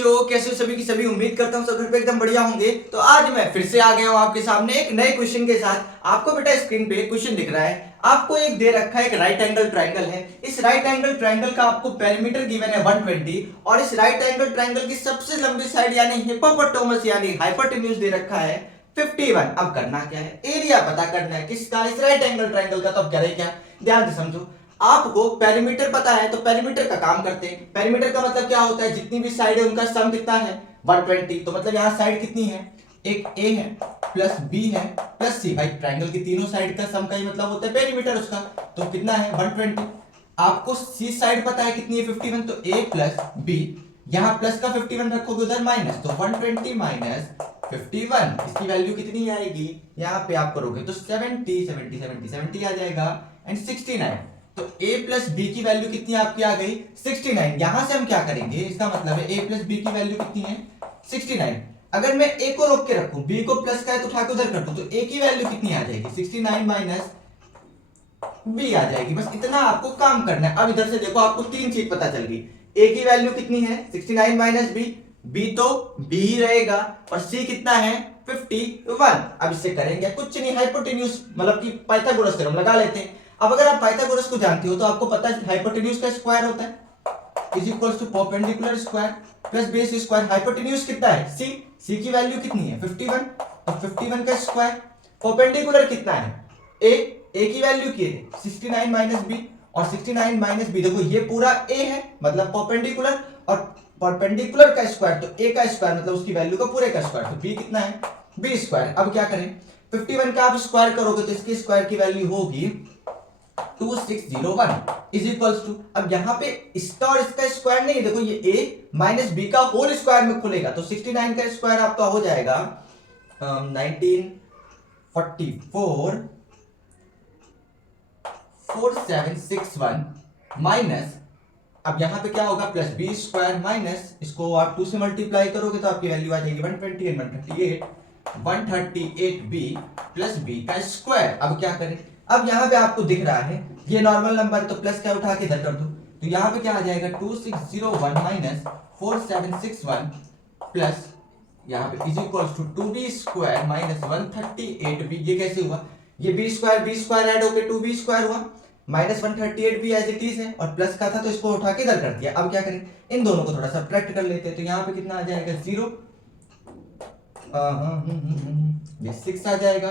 बच्चों, कैसे सभी की सभी। उम्मीद करता हूँ सब घर पे एकदम बढ़िया होंगे। तो आज मैं फिर से आ गया हूँ आपके सामने एक नए क्वेश्चन के साथ। आपको बेटा स्क्रीन पे क्वेश्चन दिख रहा है, आपको एक दे रखा है, एक राइट एंगल ट्रायंगल है। इस राइट एंगल ट्रायंगल का आपको पेरीमीटर गिवन है 120 और इस राइट एंगल ट्रायंगल की सबसे लंबी साइड यानी हिपोपोटामस यानी हाइपोटेन्यूज दे रखा है 51। अब करना क्या है, एरिया पता करना है किसका, इस राइट एंगल ट्रायंगल का। तो अब करें क्या, ध्यान से समझो। आपको पेरीमीटर पता है तो पेरीमीटर का काम करते हैं। पेरीमीटर का मतलब क्या होता है, जितनी भी साइड है उनका सम कितना है 120। तो मतलब यहाँ साइड कितनी है, एक ए है प्लस बी है प्लस सी। भाई ट्रायंगल की तीनों साइड का सम का ही मतलब होता है पेरीमीटर उसका। तो कितना है 120। आपको सी साइड पता है कितनी है 51, तो ए प्लस बी, यहाँ प्लस का 51 रखोगे उधर माइनस, तो 120 माइनस 51 इसकी वैल्यू कितनी आएगी, यहाँ पे आप करोगे तो 70 70 70 70 आ जाएगा एंड 69। तो a प्लस बी की वैल्यू कितनी आपकी आ गई 69। यहां से हम क्या करेंगे, इसका मतलब है a प्लस बी की वैल्यू कितनी है 69। अगर मैं a को रोक के रखूं, b को प्लस का है तो उठा के उधर कर दूं, तो a की वैल्यू कितनी आ जाएगी 69 माइनस b आ जाएगी। बस इतना आपको काम करना है। अब इधर से देखो, आपको तीन चीज पता चल गई। a की वैल्यू कितनी है 69 माइनस b, b तो b ही रहेगा और c कितना है 51। अब इससे करेंगे कुछ नहीं, हाइपोटेन्यूज मतलब कि पाइथागोरस थ्योरम लगा लेते हैं। अब अगर आप पाइथागोरस को जानते हो तो आपको पता है हाइपोटेन्यूज का स्क्वायर होता है is equal to perpendicular square plus base square. Hypotenuse कितना है c, c की वैल्यू कितनी है 51, तो 51 का स्क्वायर। परपेंडिकुलर कितना है a की वैल्यू की है 69 माइनस बी और 69 माइनस बी, देखो ये पूरा a है मतलब परपेंडिकुलर, और परपेंडिकुलर का स्क्वायर तो a का स्क्वायर मतलब उसकी वैल्यू का पूरे का स्क्वायर, तो b कितना है b स्क्वायर। अब क्या करें, 51 का आप स्क्वायर करोगे तो इसके स्क्वायर की वैल्यू होगी 2601 इज इक्वल्स टू, अब यहां पे इसका और इसका स्क्वायर नहीं, देखो ये a माइनस बी का होल स्क्वायर में खुलेगा, तो 69 का स्क्वायर आपका हो जाएगा 1944 4761 माइनस, अब यहां पे क्या होगा प्लस बी स्क्वायर माइनस, इसको आप 2 से मल्टीप्लाई करोगे तो आपकी वैल्यू आ जाएगी 128 138 बी प्लस बी का स्क्वायर। अब क्या करें, अब यहां पे आपको दिख रहा है ये नॉर्मल नंबर, तो प्लस का उठा के इधर कर दो, तो यहां पे क्या आ जाएगा 2601 माइनस 4761 प्लस यहाँ पे is equals to 2b square minus 138b। ये कैसे हुआ, ये b स्क्वायर ऐड होके 2b स्क्वायर हुआ, minus 138b as it is है और प्लस का था तो इसको उठा के इधर कर दिया। अब क्या करें, इन दोनों को थोड़ा सा सब्ट्रैक्ट कर लेते हैं, तो यहाँ पे कितना आ जाएगा 0, ये 6 आ जाएगा,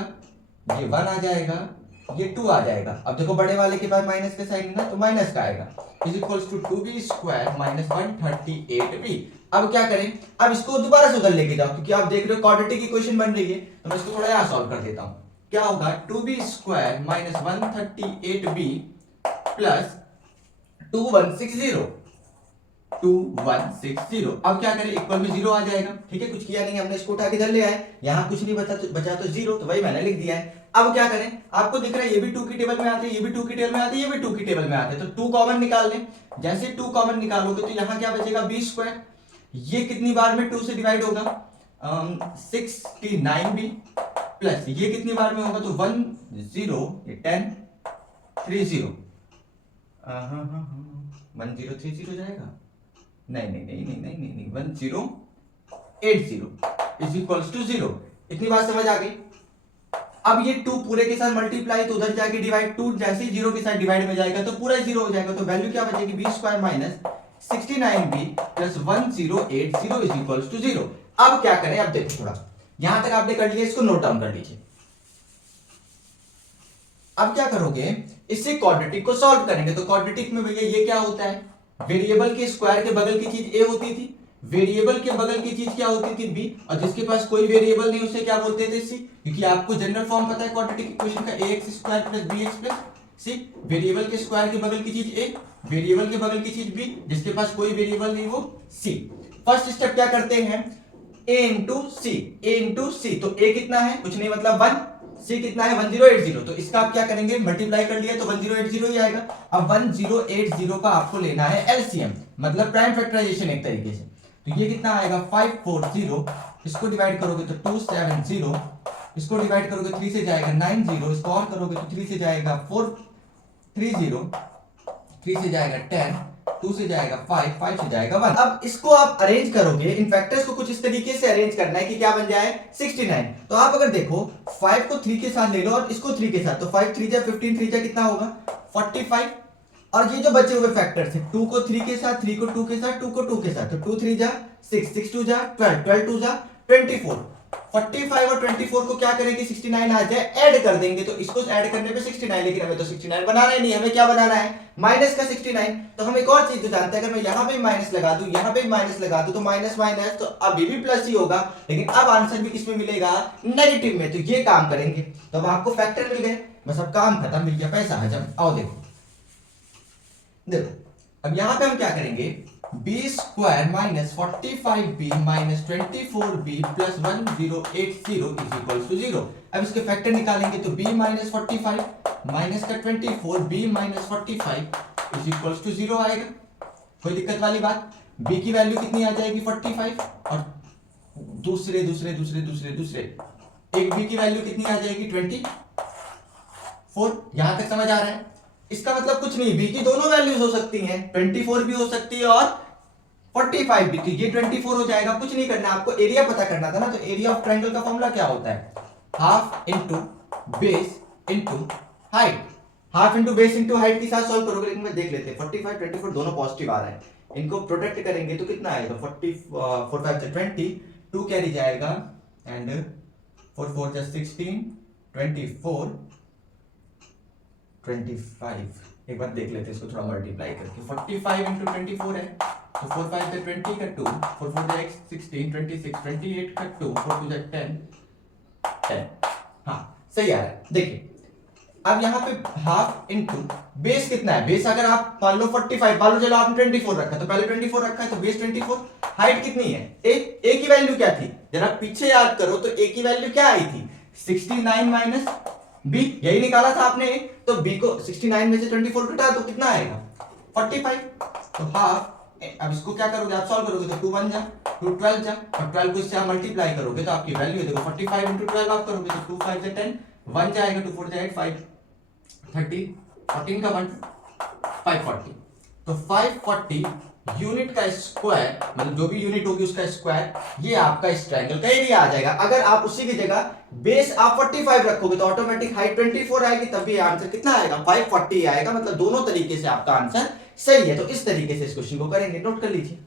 ये 1 आ जाएगा, ये 2 आ जाएगा। अब देखो बड़े वाले के पास माइनस का साइन है ना, तो माइनस का आएगा is equals to 2b square minus 138b। अब क्या करें, अब इसको दोबारा से उधर लेके जाओ, क्योंकि आप देख रहे हो क्वाड्रेटिक इक्वेशन बन रही है, तो मैं इसको थोड़ा यहां सॉल्व कर देता हूं। क्या होगा 2b square minus 138b plus 2160। अब क्या करें, इक्वल में 0 आ जाएगा। ठीक है, कुछ किया नहीं हमने, इसको उठा के इधर ले आए, यहां कुछ नहीं बचा तो 0, तो वही मैंने लिख दिया है। अब क्या करें, आपको दिख रहा है ये भी 2 की टेबल में आते हैं, ये भी 2 की टेबल में आते हैं, ये भी 2 की टेबल में आते हैं, तो 2 कॉमन निकाल लें। जैसे 2 कॉमन निकालोगे तो यहाँ क्या बचेगा b स्क्वायर, ये कितनी बार में 2 से डिवाइड होगा 69b प्लस ये कितनी बार में होगा तो 1030 जाएगा, नहीं 1080 इज इक्वल्स टू 0। इतनी बात समझ आ गई। अब ये 2 पूरे के साथ मल्टीप्लाई तो उधर जाके डिवाइड, 2 जैसे ही 0 के साथ डिवाइड में जाएगा तो पूरा 0 हो जाएगा, तो वैल्यू क्या बचेगी b square minus 69b plus 1080 is equals to 0। अब क्या करें, अब देखो थोड़ा यहां तक आपने कर लिया, इसको नोट डाउन कर लीजिए। अब क्या करोगे, इससे क्वाड्रेटिक को सॉल्व करेंगे, तो क्वाड्रेटिक में भैया ये क्या होता है, वेरिएबल के स्क्वायर के बगल की चीज a होती थी, वेरिएबल के बगल की चीज क्या होती थी b, और जिसके पास कोई वेरिएबल नहीं उसे क्या बोलते थे c, क्योंकि आपको जनरल फॉर्म पता है क्वाड्रेटिक इक्वेशन का ax square plus bx plus c। Variable के स्क्वायर के बगल की चीज a, वेरिएबल के बगल की चीज b, जिसके पास कोई वेरिएबल नहीं वो c। फर्स्ट स्टेप क्या करते हैं, a इंटू सी, तो a कितना है कुछ नहीं मतलब 1, c कितना है 1080, तो इसका आप क्या करेंगे मल्टीप्लाई कर लिया तो 1080 ही आएगा। अब 1080 का आपको लेना है एलसीएम मतलब प्राइम फैक्टराइजेशन एक तरीके से, तो ये कितना आएगा 540, इसको डिवाइड करोगे तो 270, इसको डिवाइड करोगे 3 से जाएगा 90, इसको और करोगे तो 3 से जाएगा 430, 3 से जाएगा 10, 2 से जाएगा 5, 5 से जाएगा 1। अब इसको आप अरेंज करोगे, इन फैक्टर्स को कुछ इस तरीके से अरेंज करना है कि क्या बन जाए 69। तो आप अगर देखो 5 को 3 के साथ ले लो और इसको 3 के साथ, तो 5 3 जा 15, 3 जा कितना होगा 45। और ये जो बचे हुए फैक्टर्स है 2 को 3 के साथ, 3 को 2 के साथ, 2 को 2 के साथ, तो 2 3 जा 6, 6 2 जा 12, 12 2 जा 24। 45 और 24 को क्या करेंगे 69 आ जाए, ऐड कर देंगे, तो इसको ऐड करने पे 69, लेकिन हमें तो 69 बनाना ही नहीं, हमें क्या बनाना है माइनस का 69। तो हम एक और चीज जो जानते हैं, अगर मैं यहाँ पे माइनस लगा दूं, यहाँ पे माइनस लगा दूं, तो माइनस माइनस तो अभी भी प्लस ही होगा, लेकिन अब आंसर भी किसमें मिलेगा नेगेटिव में। तो ये काम करेंगे, तो अब आपको फैक्टर मिल गए, बस अब काम खत्म, मिल गया पैसा हजम। आओ देखो अब यहां पे हम क्या करेंगे, B square minus 45b minus 24b plus 1080 is equal to 0। अब इसके फैक्टर निकालेंगे, तो b माइनस 45 माइनस का 24 b minus 45 is equal to 0 आएगा। कोई दिक्कत वाली बात? b की वैल्यू कितनी आ जाएगी 45, और दूसरे दूसरे दूसरे दूसरे दूसरे एक b की वैल्यू कितनी आ जाएगी 24। यहां तक समझ आ रहा है? इसका मतलब कुछ नहीं, b की दोनों वैल्यूज हो सकती हैं, 24 भी हो सकती है और 45 भी। तो ये 24 हो जाएगा, कुछ नहीं करना, आपको एरिया पता करना था ना। तो एरिया ऑफ ट्रायंगल का फॉर्मूला क्या होता है, half into base into height. Half into base into height के साथ सॉल्व करोगे, लेकिन मैं देख लेते हैं 45 24 दोनों पॉजिटिव आ रहा है, इनको प्रोडक्ट करेंगे तो कितना आएगा 44 5 से 20, 2 कैरी जाएगा एंड 4 4 जा 16, 24 25। एक बार देख लेते हैं इसको थोड़ा मल्टीप्लाई करके, 45 इंटू 24 है, तो 4 5 से 20 का 2, 4 4 जा 16, 26, 28 का 2, 4 2 जा 10, 10। हाँ सही आ रहा है। देखिए अब यहाँ पे हाफ इंटू बेस कितना है, बेस अगर आप मान लो 45, मान लो चलो आपने 24 रखा, तो पहले 24 रखा है तो बेस 24। हाइट कितनी है, ए की वैल्यू क्या थी, जरा पीछे याद करो, तो ए की वैल्यू क्या आई थी 69 माइनस बी, यही निकाला था आपने। तो बी को 69 में से 24 घटा तो कितना आएगा 45। तो हाफ, अब इसको क्या करोगे आप सॉल्व करोगे, तो 2 1 जा 2 12 जा, और 12 को इससे मल्टीप्लाई करोगे तो आपकी वैल्यू देखो 45 इंटू 12 आप करोगे तो 2 5 से 10, 1 जाएगा, 2 4 8 5 30, 14 का 1 540। तो 540 यूनिट का स्क्वायर, मतलब जो भी यूनिट होगी उसका स्क्वायर, ये आपका इस ट्रायंगल का एरिया आ जाएगा। अगर आप उसी की जगह बेस आप 45 रखोगे तो ऑटोमेटिक हाइट 24 आएगी, तब भी आंसर कितना आएगा 540 आएगा। मतलब दोनों तरीके से आपका आंसर सही है। तो इस तरीके से इस क्वेश्चन को करेंगे, नोट कर लीजिए।